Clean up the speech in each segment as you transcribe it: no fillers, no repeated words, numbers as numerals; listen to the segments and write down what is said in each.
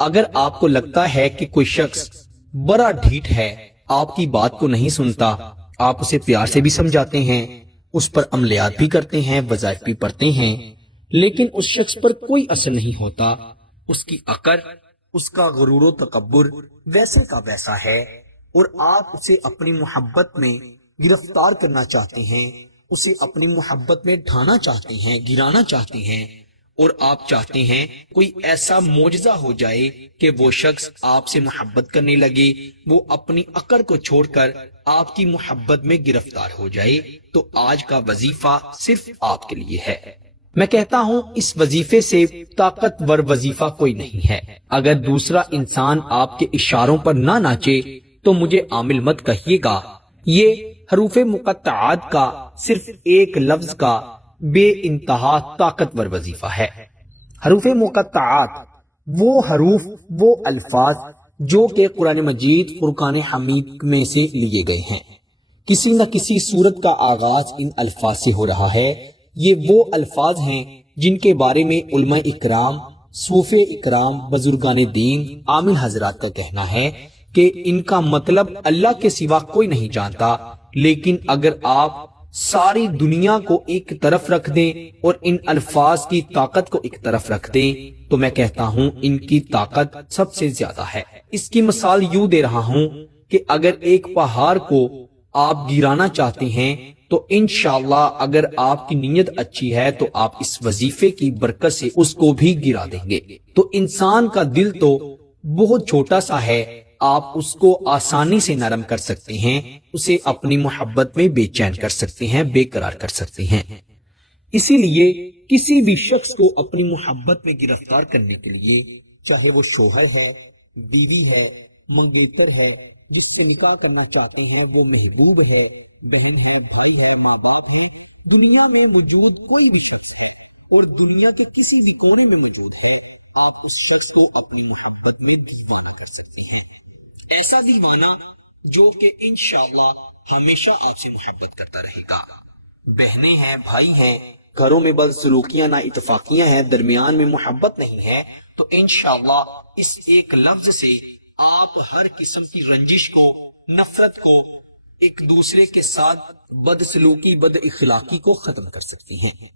اگر آپ کو لگتا ہے کہ کوئی شخص بڑا ڈھیٹ ہے، آپ کی بات کو نہیں سنتا، آپ اسے پیار سے بھی سمجھاتے ہیں، اس پر عملیات بھی کرتے ہیں، وظائف بھی پڑھتے ہیں، لیکن اس شخص پر کوئی اثر نہیں ہوتا، اس کی عقل، اس کا غرور و تکبر ویسے کا ویسا ہے، اور آپ اسے اپنی محبت میں گرفتار کرنا چاہتے ہیں، اسے اپنی محبت میں ڈھانا چاہتے ہیں، گرانا چاہتے ہیں، اور آپ چاہتے ہیں کوئی ایسا معجزہ ہو جائے کہ وہ شخص آپ سے محبت کرنے لگے، وہ اپنی عقل کو چھوڑ کر آپ کی محبت میں گرفتار ہو جائے، تو آج کا وظیفہ صرف آپ کے لیے ہے۔ میں کہتا ہوں اس وظیفے سے طاقتور وظیفہ کوئی نہیں ہے۔ اگر دوسرا انسان آپ کے اشاروں پر نہ ناچے تو مجھے عامل مت کہیے گا، یہ حروف مقطعات کا صرف ایک لفظ کا بے انتہا طاقتور وظیفہ ہے۔ حروف مقطعات وہ حروف، وہ الفاظ جو کہ قرآن مجید فرقان حمید میں سے لیے گئے ہیں، کسی نہ کسی صورت کا آغاز ان الفاظ سے ہو رہا ہے۔ یہ وہ الفاظ ہیں جن کے بارے میں علماء اکرام، صوفے اکرام، بزرگان دین، عامل حضرات کا کہنا ہے کہ ان کا مطلب اللہ کے سوا کوئی نہیں جانتا، لیکن اگر آپ ساری دنیا کو ایک طرف رکھ دیں اور ان الفاظ کی طاقت کو ایک طرف رکھ دیں تو میں کہتا ہوں ان کی طاقت سب سے زیادہ ہے۔ اس کی مثال یوں دے رہا ہوں کہ اگر ایک پہاڑ کو آپ گرانا چاہتے ہیں تو انشاءاللہ اگر آپ کی نیت اچھی ہے تو آپ اس وظیفے کی برکت سے اس کو بھی گرا دیں گے۔ تو انسان کا دل تو بہت چھوٹا سا ہے، آپ اس کو آسانی سے نرم کر سکتے ہیں، اسے اپنی محبت میں بے چین کر سکتے ہیں، بے قرار کر سکتے ہیں۔ اسی لیے کسی بھی شخص کو اپنی محبت میں گرفتار کرنے کے لیے، چاہے وہ شوہر ہے، بیوی ہے، منگیتر ہے، جس سے نکاح کرنا چاہتے ہیں، وہ محبوب ہے، بہن ہے، بھائی ہے، ماں باپ ہے، دنیا میں موجود کوئی بھی شخص ہے اور دنیا کے کسی بھی کونے میں موجود ہے، آپ اس شخص کو اپنی محبت میں دیوانہ کر سکتے ہیں، ایسا دیوانہ جو کہ انشاءاللہ ہمیشہ آپ سے محبت کرتا رہے گا۔ بہنیں ہیں، بھائی ہیں، گھروں میں بد سلوکیاں، نا اتفاقیاں ہیں، درمیان میں محبت نہیں ہے، تو انشاءاللہ اس ایک لفظ سے آپ ہر قسم کی رنجش کو، نفرت کو، ایک دوسرے کے ساتھ بد سلوکی، بد اخلاقی کو ختم کر سکتی ہیں۔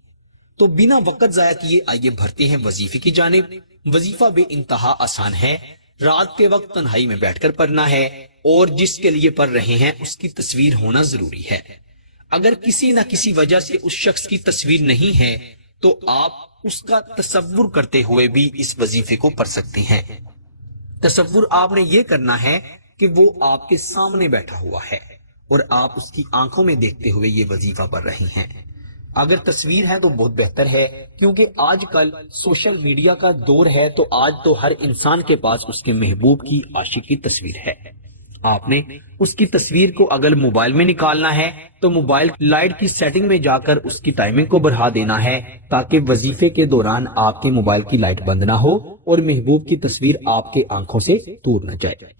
تو بنا وقت ضائع کیے آئیے بڑھتے ہیں وظیفے کی جانب۔ وظیفہ بے انتہا آسان ہے، رات کے وقت تنہائی میں بیٹھ کر پڑھنا ہے، اور جس کے لیے پڑھ رہے ہیں اس کی تصویر ہونا ضروری ہے۔ اگر کسی نہ کسی وجہ سے اس شخص کی تصویر نہیں ہے تو آپ اس کا تصور کرتے ہوئے بھی اس وظیفے کو پڑھ سکتے ہیں۔ تصور آپ نے یہ کرنا ہے کہ وہ آپ کے سامنے بیٹھا ہوا ہے اور آپ اس کی آنکھوں میں دیکھتے ہوئے یہ وظیفہ پڑھ رہی ہیں۔ اگر تصویر ہے تو بہت بہتر ہے، کیونکہ آج کل سوشل میڈیا کا دور ہے، تو آج تو ہر انسان کے پاس اس کے محبوب کی، عاشق کی تصویر ہے۔ آپ نے اس کی تصویر کو اگر موبائل میں نکالنا ہے تو موبائل لائٹ کی سیٹنگ میں جا کر اس کی ٹائمنگ کو بڑھا دینا ہے، تاکہ وظیفے کے دوران آپ کے موبائل کی لائٹ بند نہ ہو اور محبوب کی تصویر آپ کے آنکھوں سے دور نہ جائے۔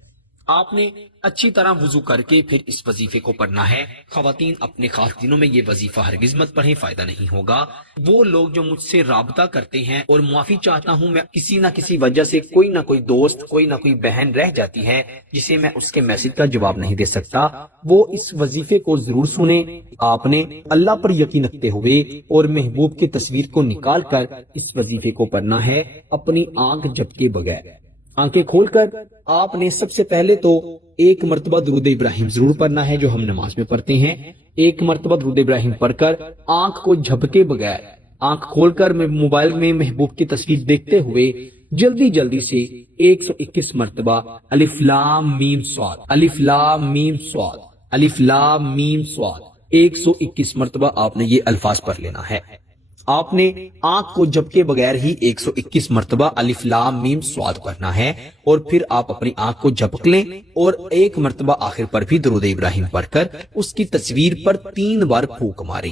آپ نے اچھی طرح وضو کر کے پھر اس وظیفے کو پڑھنا ہے۔ خواتین اپنے خاص دنوں میں یہ وظیفہ ہرگز مت پڑھیں، فائدہ نہیں ہوگا۔ وہ لوگ جو مجھ سے رابطہ کرتے ہیں، اور معافی چاہتا ہوں، میں کسی نہ کسی وجہ سے کوئی نہ کوئی دوست، کوئی نہ کوئی بہن رہ جاتی ہے جسے میں اس کے میسج کا جواب نہیں دے سکتا، وہ اس وظیفے کو ضرور سنیں۔ آپ نے اللہ پر یقین رکھتے ہوئے اور محبوب کی تصویر کو نکال کر اس وظیفے کو پڑھنا ہے، اپنی آنکھ جھپکے بغیر۔ آنکھیں کھول کر آپ نے سب سے پہلے تو ایک مرتبہ درود ابراہیم ضرور پڑھنا ہے، جو ہم نماز میں پڑھتے ہیں۔ ایک مرتبہ درود ابراہیم پڑھ کر آنکھ کو جھپکے بغیر، آنکھ کھول کر موبائل میں محبوب کی تصویر دیکھتے ہوئے جلدی جلدی سے 121 مرتبہ الف لام میم صاد، الف لام میم صاد، الف لام میم صاد، 121 مرتبہ آپ نے یہ الفاظ پڑھ لینا ہے۔ آپ نے آنکھ کو جھپکے بغیر ہی 121 مرتبہ الف لام میم صاد پڑھنا ہے، اور پھر آپ اپنی آنکھ کو جھپک لیں اور ایک مرتبہ آخر پر بھی درود ابراہیم پڑھ کر اس کی تصویر پر 3 بار پھونک ماریں۔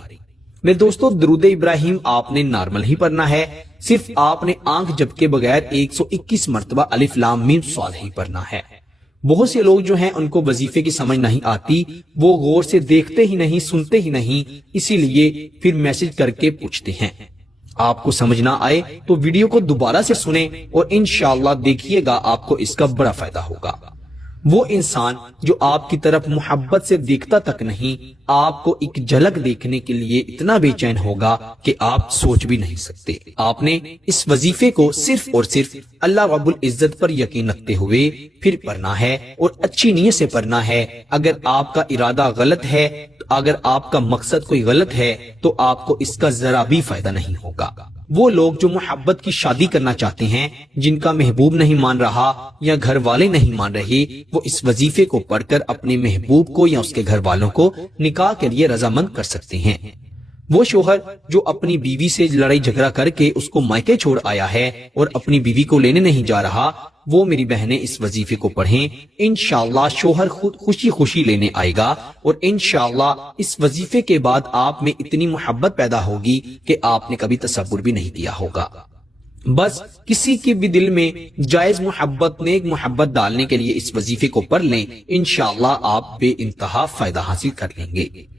میرے دوستو، درود ابراہیم آپ نے نارمل ہی پڑھنا ہے، صرف آپ نے آنکھ جھپکے بغیر 121 مرتبہ الف لام میم صاد ہی پڑھنا ہے۔ بہت سے لوگ جو ہیں ان کو وظیفے کی سمجھ نہیں آتی، وہ غور سے دیکھتے ہی نہیں، سنتے ہی نہیں، اسی لیے پھر میسج کر کے پوچھتے ہیں۔ آپ کو سمجھ نہ آئے تو ویڈیو کو دوبارہ سے سنیں اور انشاءاللہ دیکھیے گا آپ کو اس کا بڑا فائدہ ہوگا۔ وہ انسان جو آپ کی طرف محبت سے دیکھتا تک نہیں، آپ کو ایک جھلک دیکھنے کے لیے اتنا بے چین ہوگا کہ آپ سوچ بھی نہیں سکتے۔ آپ نے اس وظیفے کو صرف اور صرف اللہ رب العزت پر یقین رکھتے ہوئے پھر پڑھنا ہے اور اچھی نیت سے پڑھنا ہے۔ اگر آپ کا ارادہ غلط ہے، اگر آپ کا مقصد کوئی غلط ہے تو آپ کو اس کا ذرا بھی فائدہ نہیں ہوگا۔ وہ لوگ جو محبت کی شادی کرنا چاہتے ہیں، جن کا محبوب نہیں مان رہا یا گھر والے نہیں مان رہے، وہ اس وظیفے کو پڑھ کر اپنے محبوب کو یا اس کے گھر والوں کو نکاح کے لیے رضامند کر سکتے ہیں۔ وہ شوہر جو اپنی بیوی سے لڑائی جھگڑا کر کے اس کو مائکے چھوڑ آیا ہے اور اپنی بیوی کو لینے نہیں جا رہا، وہ میری بہنیں اس وظیفے کو پڑھیں، انشاءاللہ شوہر خود خوشی خوشی لینے آئے گا، اور انشاءاللہ اس وظیفے کے بعد آپ میں اتنی محبت پیدا ہوگی کہ آپ نے کبھی تصور بھی نہیں کیا ہوگا۔ بس کسی کے بھی دل میں جائز محبت، نیک محبت ڈالنے کے لیے اس وظیفے کو پڑھ لیں، انشاءاللہ آپ بے انتہا فائدہ حاصل کر لیں گے۔